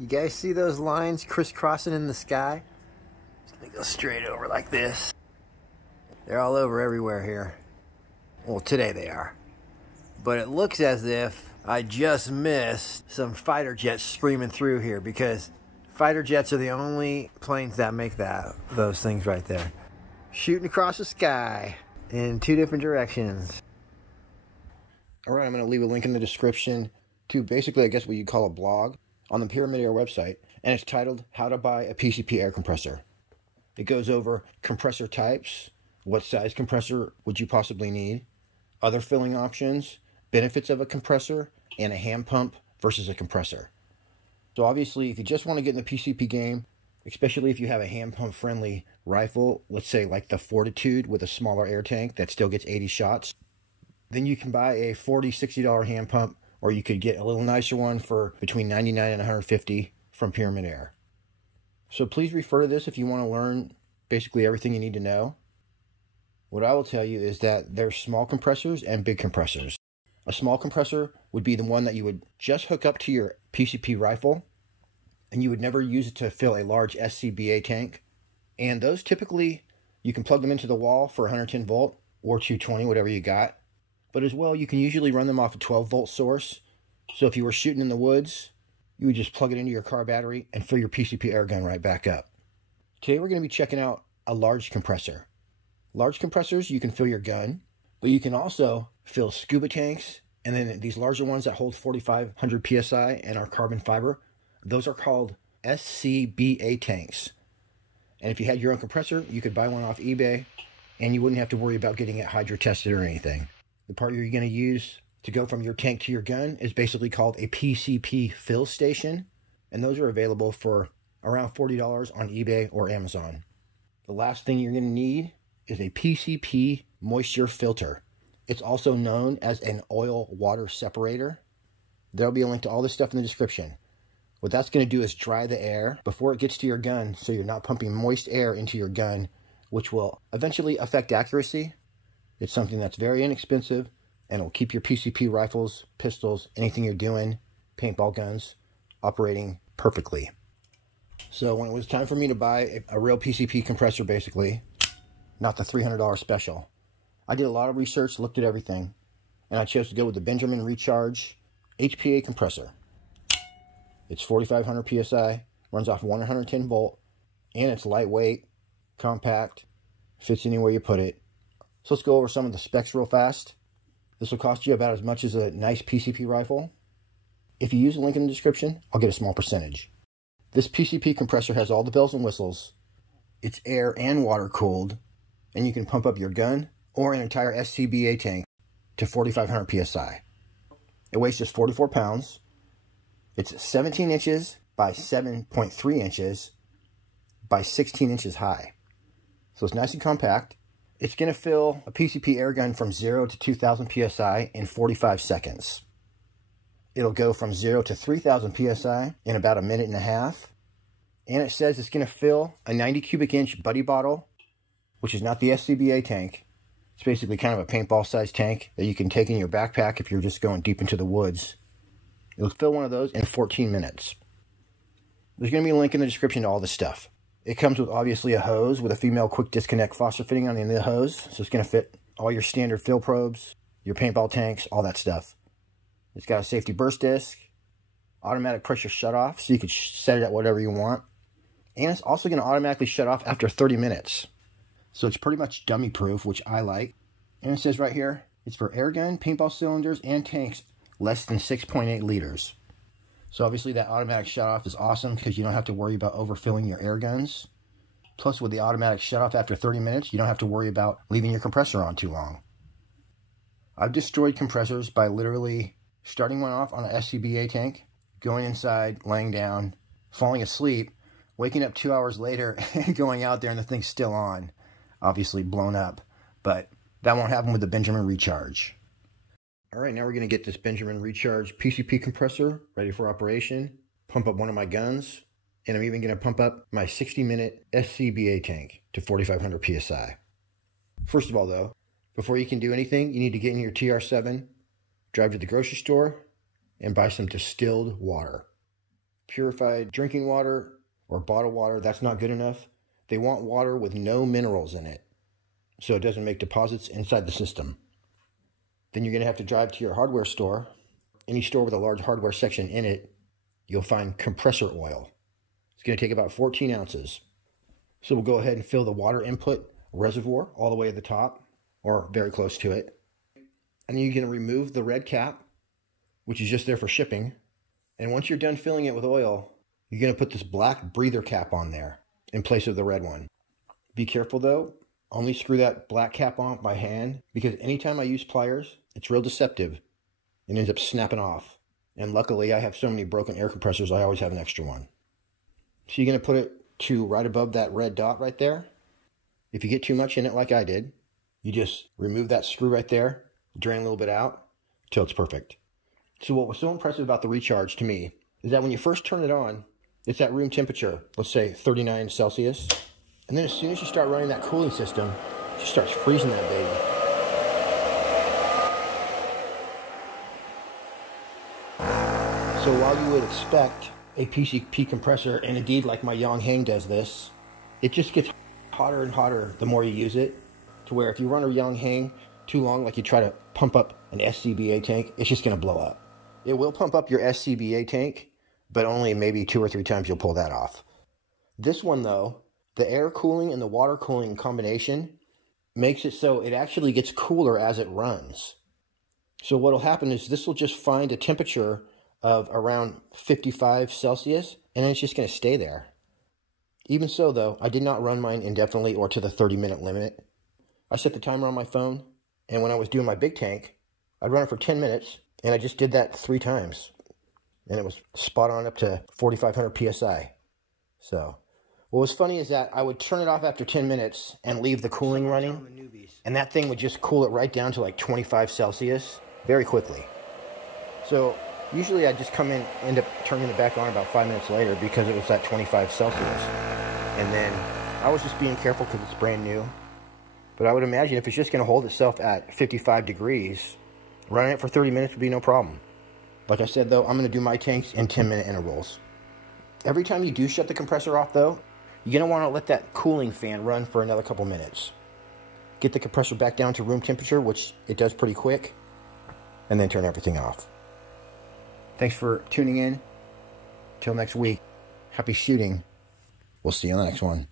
You guys see those lines crisscrossing in the sky? Just gonna go straight over like this. They're all over everywhere here. Well, today they are. But it looks as if I just missed some fighter jets screaming through here, because fighter jets are the only planes that make those things right there. Shooting across the sky in two different directions. All right, I'm going to leave a link in the description to basically, I guess, what you call a blog on the Pyramid Air website, and it's titled How to Buy a PCP Air Compressor. It goes over compressor types, what size compressor would you possibly need, other filling options, benefits of a compressor, and a hand pump versus a compressor. So obviously, if you just want to get in the PCP game, especially if you have a hand pump friendly rifle, let's say like the Fortitude with a smaller air tank that still gets 80 shots, then you can buy a $40, $60 hand pump, or you could get a little nicer one for between $99 and $150 from Pyramid Air. So please refer to this if you want to learn basically everything you need to know. What I will tell you is that there's small compressors and big compressors. A small compressor would be the one that you would just hook up to your PCP rifle, and you would never use it to fill a large SCBA tank. And those typically, you can plug them into the wall for 110 volt or 220, whatever you got. But as well, you can usually run them off a 12 volt source. So if you were shooting in the woods, you would just plug it into your car battery and fill your PCP Airgun right back up. Today we're going to be checking out a large compressor. Large compressors, you can fill your gun, but you can also fill scuba tanks, and then these larger ones that hold 4,500 PSI and are carbon fiber, those are called SCBA tanks. And if you had your own compressor, you could buy one off eBay, and you wouldn't have to worry about getting it hydro tested or anything. The part you're going to use to go from your tank to your gun is basically called a PCP Fill Station, and those are available for around $40 on eBay or Amazon. The last thing you're going to need is a PCP moisture filter. It's also known as an oil-water separator. There'll be a link to all this stuff in the description. What that's going to do is dry the air before it gets to your gun, so you're not pumping moist air into your gun, which will eventually affect accuracy. It's something that's very inexpensive, and will keep your PCP rifles, pistols, anything you're doing, paintball guns, operating perfectly. So when it was time for me to buy a real PCP compressor, basically, not the $300 special, I did a lot of research, looked at everything, and I chose to go with the Benjamin Re-Charge HPA compressor. It's 4,500 PSI, runs off 110 volt, and it's lightweight, compact, fits anywhere you put it. So let's go over some of the specs real fast. This will cost you about as much as a nice PCP rifle. If you use a link in the description, I'll get a small percentage. This PCP compressor has all the bells and whistles. It's air and water cooled, and you can pump up your gun or an entire SCBA tank to 4,500 PSI. It weighs just 44 pounds. It's 17 inches by 7.3 inches by 16 inches high. So it's nice and compact. It's going to fill a PCP Airgun from 0 to 2,000 PSI in 45 seconds. It'll go from 0 to 3,000 PSI in about a minute and a half. And it says it's going to fill a 90 cubic inch buddy bottle, which is not the SCBA tank. It's basically kind of a paintball sized tank that you can take in your backpack if you're just going deep into the woods. It'll fill one of those in 14 minutes. There's going to be a link in the description to all this stuff. It comes with obviously a hose with a female quick disconnect faucet fitting on the end of the hose. So it's going to fit all your standard fill probes, your paintball tanks, all that stuff. It's got a safety burst disc, automatic pressure shutoff, so you can set it at whatever you want. And it's also going to automatically shut off after 30 minutes. So it's pretty much dummy proof, which I like. And it says right here, it's for airgun, paintball cylinders, and tanks less than 6.8 liters. So obviously that automatic shutoff is awesome because you don't have to worry about overfilling your air guns. Plus with the automatic shutoff after 30 minutes, you don't have to worry about leaving your compressor on too long. I've destroyed compressors by literally starting one off on an SCBA tank, going inside, laying down, falling asleep, waking up 2 hours later and going out there and the thing's still on. Obviously blown up, but that won't happen with the Benjamin Re-Charge. All right, now we're going to get this Benjamin Re-Charge PCP compressor ready for operation, pump up one of my guns, and I'm even going to pump up my 60-minute SCBA tank to 4,500 PSI. First of all, though, before you can do anything, you need to get in your TR7, drive to the grocery store, and buy some distilled water. purified drinking water or bottled water, that's not good enough. They want water with no minerals in it, so it doesn't make deposits inside the system. Then you're going to have to drive to your hardware store. Any store with a large hardware section in it, you'll find compressor oil. It's going to take about 14 ounces. So we'll go ahead and fill the water input reservoir all the way to the top, or very close to it. And then you're going to remove the red cap, which is just there for shipping. And once you're done filling it with oil, you're going to put this black breather cap on there in place of the red one. Be careful though, only screw that black cap on by hand, because anytime I use pliers, it's real deceptive and ends up snapping off. And luckily I have so many broken air compressors, I always have an extra one. So you're going to put it to right above that red dot right there. If you get too much in it like I did, you just remove that screw right there, drain a little bit out until it's perfect. So what was so impressive about the Recharge to me is that when you first turn it on, it's at room temperature, let's say 39 Celsius. And then as soon as you start running that cooling system, it just starts freezing that baby. So while you would expect a PCP compressor, and indeed like my Yonghang does this, it just gets hotter and hotter the more you use it, to where if you run a Yonghang too long, like you try to pump up an SCBA tank, it's just going to blow up. It will pump up your SCBA tank, but only maybe 2 or 3 times you'll pull that off. This one though, the air cooling and the water cooling combination makes it so it actually gets cooler as it runs. So what will happen is this will just find a temperature of around 55 Celsius, and then it's just going to stay there. Even so though, I did not run mine indefinitely or to the 30-minute limit. I set the timer on my phone, and when I was doing my big tank, I'd run it for 10 minutes, and I just did that 3 times. And it was spot on up to 4,500 PSI. So what was funny is that I would turn it off after 10 minutes and leave the cooling running, and that thing would just cool it right down to like 25 Celsius very quickly. So usually I'd just come in, end up turning it back on about 5 minutes later because it was at 25 Celsius. And then I was just being careful because it's brand new. But I would imagine if it's just going to hold itself at 55 degrees, running it for 30 minutes would be no problem. Like I said though, I'm going to do my tanks in 10-minute intervals. Every time you do shut the compressor off though, you're going to want to let that cooling fan run for another couple minutes. Get the compressor back down to room temperature, which it does pretty quick, and then turn everything off. Thanks for tuning in. Till next week, happy shooting. We'll see you on the next one.